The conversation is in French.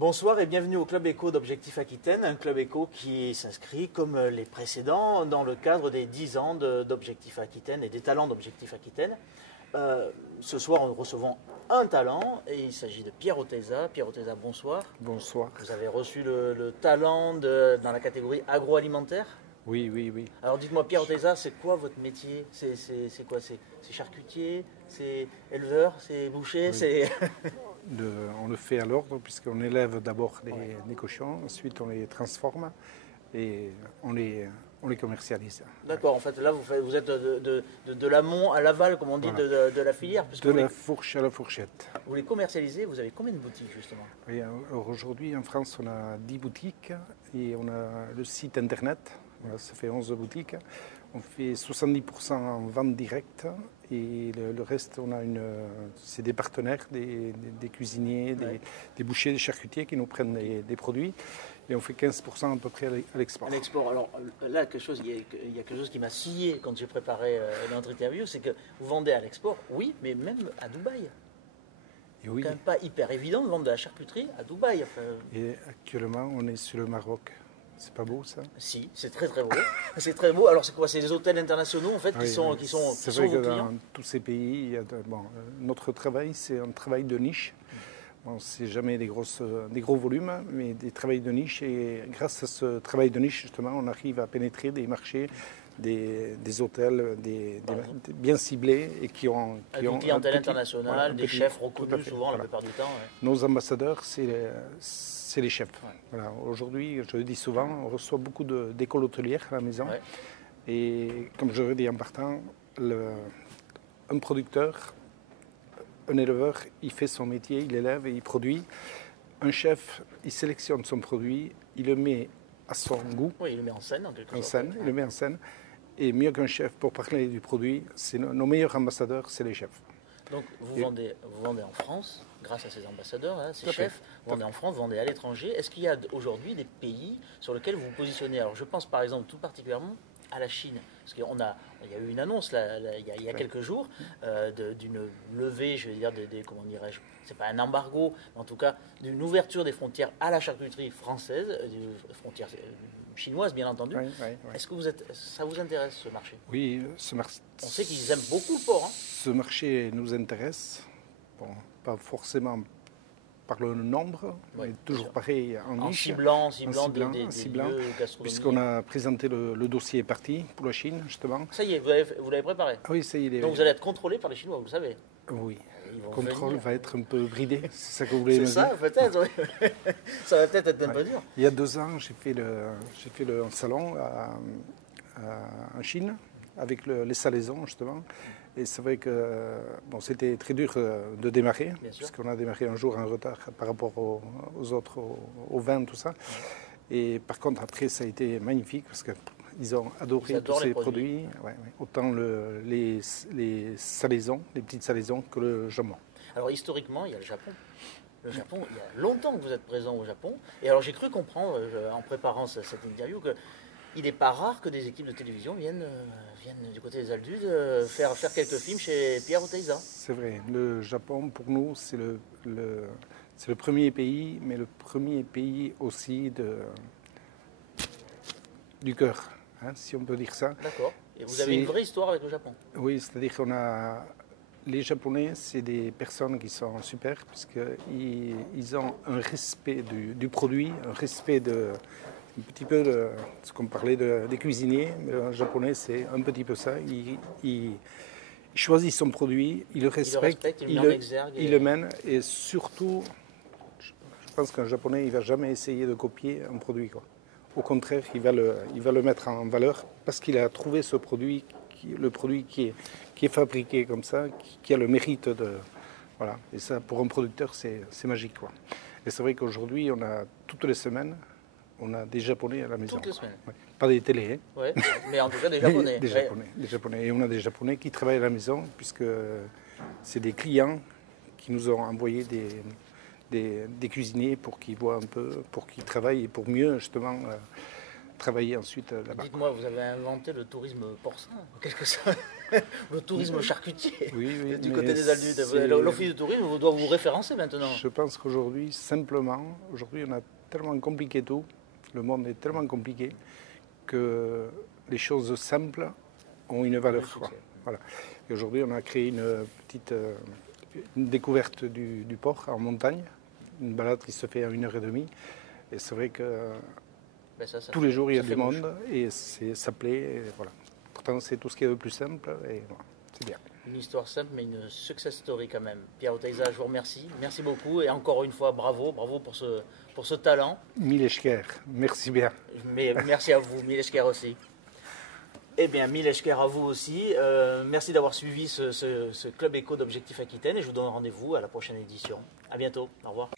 Bonsoir et bienvenue au Club Éco d'Objectif Aquitaine, un Club Éco qui s'inscrit comme les précédents dans le cadre des 10 ans d'Objectif Aquitaine et des talents d'Objectif Aquitaine. Ce soir, nous recevons un talent et il s'agit de Pierre Oteiza. Pierre Oteiza, bonsoir. Bonsoir. Vous avez reçu le talent dans la catégorie agroalimentaire. Oui. Alors dites-moi, Pierre Oteiza, c'est quoi votre métier? C'est quoi? C'est charcutier? C'est éleveur? C'est boucher? Oui. On le fait à l'ordre puisqu'on élève d'abord des cochons, ensuite on les transforme et on les commercialise. D'accord, en fait là vous êtes de l'amont à l'aval, comme on dit, voilà, de la filière. De la fourche à la fourchette. Vous les commercialisez, vous avez combien de boutiques justement? Oui, alors aujourd'hui en France on a 10 boutiques et on a le site internet, voilà, ça fait 11 boutiques. On fait 70% en vente directe et le reste, c'est des partenaires, des cuisiniers, ouais, des bouchers, des charcutiers qui nous prennent des produits. Et on fait 15% à peu près à l'export. À l'export. Alors là, il y a quelque chose qui m'a scié quand j'ai préparé notre interview, c'est que vous vendez à l'export, oui, mais même à Dubaï. Et oui. C'est quand même pas hyper évident de vendre de la charcuterie à Dubaï. Enfin... Et actuellement, on est sur le Maroc. C'est pas beau ça? Si, c'est très beau. C'est très beau. Alors c'est quoi? C'est des hôtels internationaux en fait oui, qui sont c'est vrai que dans tous ces pays, notre travail, c'est un travail de niche. Bon, c'est jamais des gros volumes, mais des travails de niche. Et grâce à ce travail de niche, justement, on arrive à pénétrer des marchés, des hôtels bien ciblés et qui ont une clientèle internationale, des chefs reconnus souvent la plupart du temps. Ouais. Nos ambassadeurs, c'est les chefs. Ouais. Voilà. Aujourd'hui, je le dis souvent, on reçoit beaucoup d'écoles hôtelières à la maison. Ouais. Et comme je le dis en partant, un producteur, un éleveur, il fait son métier, il élève et il produit. Un chef, il sélectionne son produit, il le met à son goût. Oui, il le met en scène en quelque sorte. Il le met en scène. Et mieux qu'un chef, pour parler du produit, nos meilleurs ambassadeurs, c'est les chefs. Donc vous vendez en France, grâce à ces ambassadeurs, hein, ces chefs, vous vendez en France, vous vendez à l'étranger. Est-ce qu'il y a aujourd'hui des pays sur lesquels vous vous positionnez? Alors je pense par exemple tout particulièrement à la Chine. Parce qu'il y a eu une annonce là, il y a quelques jours d'une levée, je veux dire, comment dirais-je, c'est pas un embargo, mais en tout cas d'une ouverture des frontières à la charcuterie française, des frontières chinoises bien entendu. Oui. Est-ce que ça vous intéresse ce marché? Oui, ce marché. On sait qu'ils aiment beaucoup le porc. Hein. Ce marché nous intéresse, bon, pas forcément par le nombre, mais toujours pareil en niche. Ciblant des lieux gastronomiques. Puisqu'on a présenté le dossier parti pour la Chine, justement. Ça y est, vous l'avez préparé? Oui, ça y est. Donc vous allez être contrôlé par les Chinois, vous le savez? Oui. Le contrôle va être un peu bridé, c'est ça que vous voulez me dire? C'est ça, peut-être, oui. Ça va peut-être être un peu dur. Il y a 2 ans, j'ai fait un salon en Chine, avec les salaisons, justement. Et c'est vrai que c'était très dur de démarrer, parce qu'on a démarré un jour en retard par rapport aux autres, aux vins, tout ça. Et par contre, après, ça a été magnifique, parce qu'ils ont adoré tous ces produits. Ouais. Autant les salaisons, les petites salaisons, que le jambon. Alors historiquement, il y a le Japon. Le Japon, il y a longtemps que vous êtes présent au Japon. Et alors j'ai cru comprendre, en préparant cette interview, que il n'est pas rare que des équipes de télévision viennent du côté des Aldudes faire quelques films chez Pierre Oteiza. C'est vrai. Le Japon, pour nous, c'est le premier pays, mais le premier pays aussi du cœur, hein, si on peut dire ça. D'accord. Et vous avez une vraie histoire avec le Japon? Oui, c'est-à-dire les Japonais, c'est des personnes qui sont super, puisqu'ils ont un respect du produit, un respect un petit peu de ce qu'on parlait des cuisiniers, mais le japonais c'est un petit peu ça. Il choisit son produit, il le respecte, il le mène, et surtout, je pense qu'un japonais il va jamais essayer de copier un produit, quoi. Au contraire, il va le mettre en valeur parce qu'il a trouvé ce produit, le produit qui est fabriqué comme ça, qui a le mérite de voilà. Et ça, pour un producteur, c'est magique, quoi. Et c'est vrai qu'aujourd'hui, on a toutes les semaines. On a des Japonais à la maison. Toutes les semaines. Ouais. Pas des télés. Hein. Ouais, mais en tout cas des Japonais. Des Japonais. Et on a des Japonais qui travaillent à la maison, puisque c'est des clients qui nous ont envoyé des cuisiniers pour qu'ils voient un peu, pour qu'ils travaillent et pour mieux justement travailler ensuite là-bas. Dites-moi, vous avez inventé le tourisme porcin, en quelque sorte, le tourisme charcutier, oui, du côté des Aldudes. L'office de tourisme doit vous référencer maintenant. Je pense qu'aujourd'hui, simplement, on a tellement compliqué tout, le monde est tellement compliqué, que les choses simples ont une valeur. Voilà. Et aujourd'hui, on a créé une petite découverte du port en montagne, une balade qui se fait à 1h30. Et c'est vrai que tous les jours, il y a du monde et ça plaît. Et voilà. Pourtant, c'est tout ce qui est le plus simple et voilà, c'est bien. Une histoire simple, mais une success story quand même. Pierre Oteiza, je vous remercie. Merci beaucoup et encore une fois, bravo pour ce talent. Mille esker, merci bien. Mais merci à vous, mille esker aussi. Eh bien, mille esker à vous aussi. Merci d'avoir suivi ce Club Éco d'Objectif Aquitaine et je vous donne rendez-vous à la prochaine édition. À bientôt. Au revoir.